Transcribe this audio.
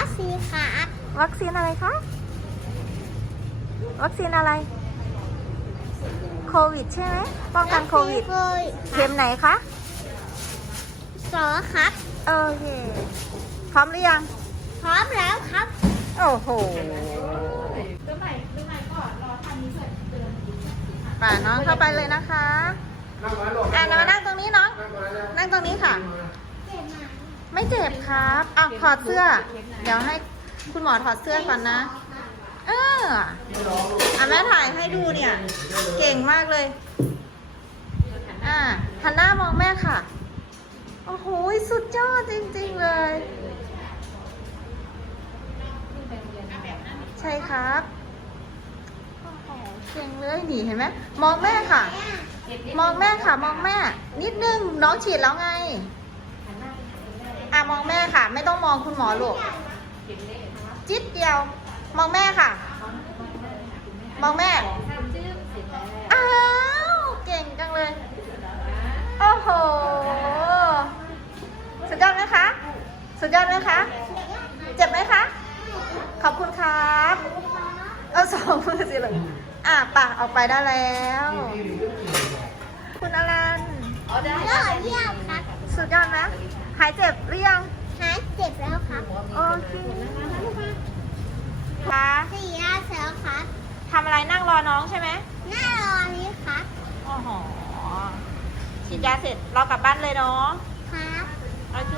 ลือสีขาววัคซีนอะไรคะวัคซีนอะไร โควิดใช่ไหมป้องกันโควิดโควิดเข็มไหนคะสองครับโอเคพร้อมหรือยัง พร้อมแล้วครับ โอ้โหป่าน้องเข้าไปเลยนะคะอะมานั่งตรงนี้น้อง นั่งตรงนี้ค่ะ ไม่เจ็บครับอะถอดเสื้อ เดี๋ยวให้คุณหมอถอดเสื้อก่อนนะ เอออะแม่ถ่ายให้ดูเนี่ย เก่งมากเลย อะหันหน้ามองแม่ค่ะ โอ้โห สุดยอดจริง ๆ เลย ใช่ครับเก่งเลยหนีเห็นไหมมองแม่ค่ะ มองแม่ค่ะ มองแม่ นิดนึงน้องฉีดแล้วไง อะมองแม่ค่ะ ไม่ต้องมองคุณหมอลูกจิตเดียว มองแม่ค่ะ มองแม่อ้าวเก่งจังเลยโอ้โหสุดยอดไหมคะสุดยอดไหมคะเจ็บไหมคะขอบคุณครับเอาสองมือสิเลยอะปะออกไปได้แล้ว คุณอลันยอดเยี่ยมครับ สุดยอดนะหายเจ็บหรือยัง หายเจ็บแล้วครับโอเคคะสียาเสร็จแล้วครับทำอะไรนั่งรอน้องใช่ไหมหน้ารอนี้ครับโอ้โหฉีดยาเสร็จเรากลับบ้านเลยเนาะครับโอเค